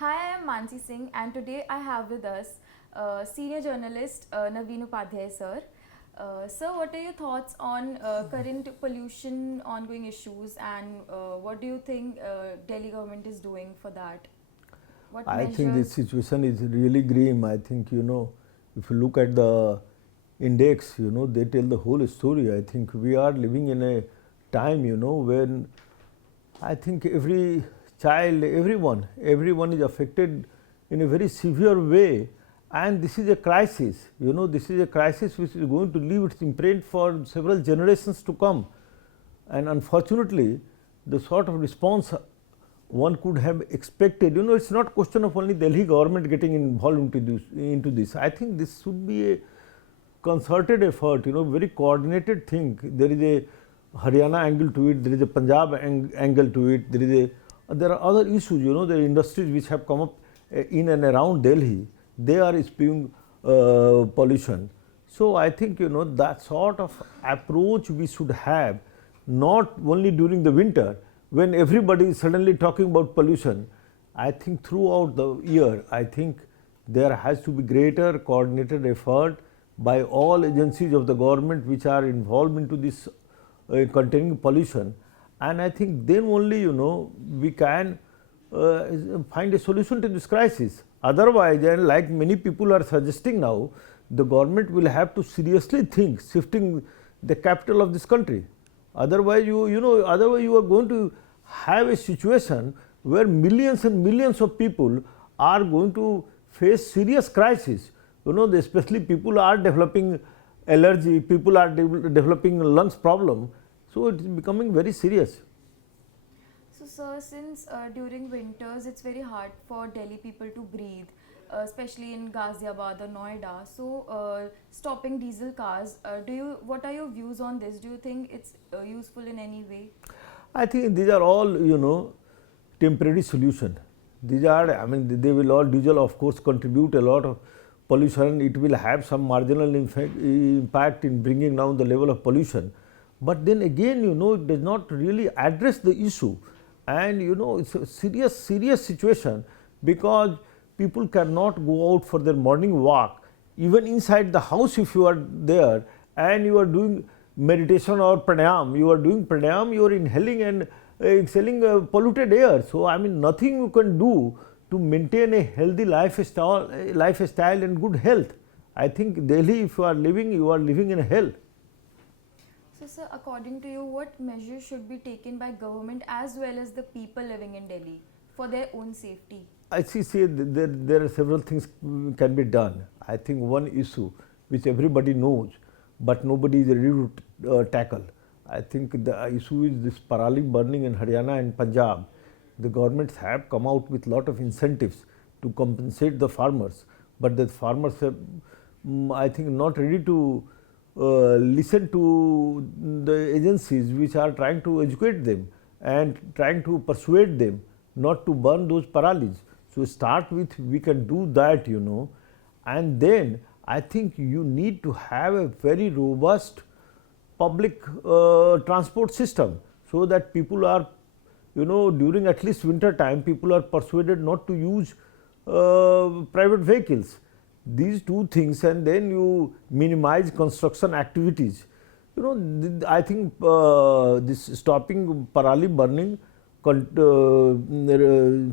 Hi, I am Mansi Singh, and today I have with us senior journalist Naveen Upadhyay sir. Sir, what are your thoughts on current pollution ongoing issues, and what do you think Delhi government is doing for that? What I think this measures? situation is really grim. I think, if you look at the index, they tell the whole story. I think we are living in a time, when I think every child, everyone is affected in a very severe way. And this is a crisis, this is a crisis which is going to leave its imprint for several generations to come. And unfortunately, the sort of response one could have expected, it's not question of only Delhi government getting involved into this. I think this should be a concerted effort, very coordinated thing. There is a Haryana angle to it, there is a Punjab angle to it, there are other issues, there are industries which have come up in and around Delhi. They are spewing pollution. So I think, that sort of approach we should have, not only during the winter when everybody is suddenly talking about pollution. I think throughout the year, I think there has to be greater coordinated effort by all agencies of the government which are involved into this containing pollution. And I think then only, we can find a solution to this crisis. Otherwise, and like many people are suggesting now, the government will have to seriously think shifting the capital of this country. Otherwise, otherwise you are going to have a situation where millions and millions of people are going to face serious crisis. Especially people are developing allergy, people are developing lungs problem. So it is becoming very serious. So, sir, since during winters it's very hard for Delhi people to breathe, especially in Ghaziabad or Noida. So, stopping diesel cars, what are your views on this? Do you think it's useful in any way? I think these are all, temporary solution. These are, they will all, diesel of course contribute a lot of pollution. It will have some marginal impact in bringing down the level of pollution. But then again, it does not really address the issue. And, it's a serious situation, because people cannot go out for their morning walk. Even inside the house, if you are there and you are doing meditation or pranayam, you are inhaling and exhaling polluted air. So, nothing you can do to maintain a healthy lifestyle and good health. I think Delhi, if you are living in hell. So, sir, according to you, what measures should be taken by government as well as the people living in Delhi for their own safety? I see, there are several things can be done. I think one issue which everybody knows, but nobody is ready to tackle. I think the issue is this parali burning in Haryana and Punjab. The governments have come out with lot of incentives to compensate the farmers, but the farmers have, I think, not ready to listen to the agencies which are trying to educate them and trying to persuade them not to burn those paralis. So, start with, we can do that, and then I think you need to have a very robust public transport system, so that people are, during at least winter time, people are persuaded not to use private vehicles. These two things, and then you minimize construction activities. I think this stopping parali burning,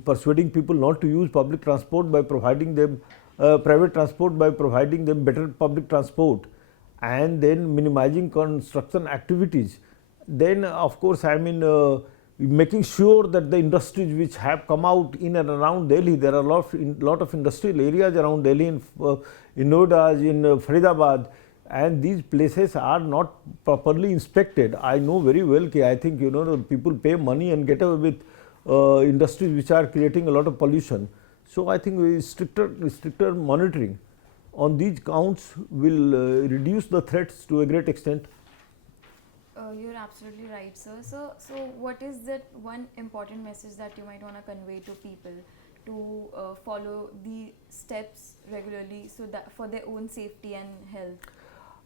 persuading people not to use public transport by providing them private transport, by providing them better public transport, and then minimizing construction activities. Then of course, making sure that the industries which have come out in and around Delhi, there are lot of industrial areas around Delhi, in Noida, in Faridabad, and these places are not properly inspected. I know very well, I think, people pay money and get away with industries which are creating a lot of pollution. So I think stricter monitoring on these counts will reduce the threats to a great extent. You're absolutely right, sir. So, what is that one important message that you might want to convey to people to follow the steps regularly, so that for their own safety and health?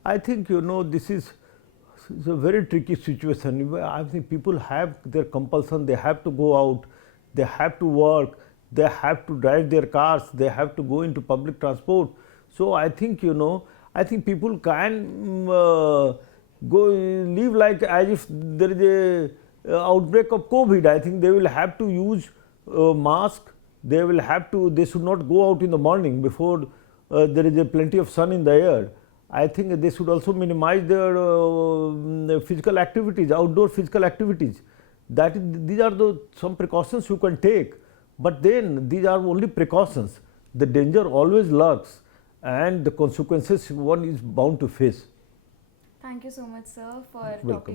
I think, this is a very tricky situation. I think people have their compulsion, they have to go out, they have to work, they have to drive their cars, they have to go into public transport. So I think, you know, I think people can go live like as if there is a outbreak of COVID. I think they will have to use mask. They will have to. They should not go out in the morning before there is a plenty of sun in the air. I think they should also minimize their physical activities, outdoor physical activities. That is, these are the some precautions you can take. But then these are only precautions. The danger always lurks, and the consequences one is bound to face. Thank you so much, sir, for Welcome. talking.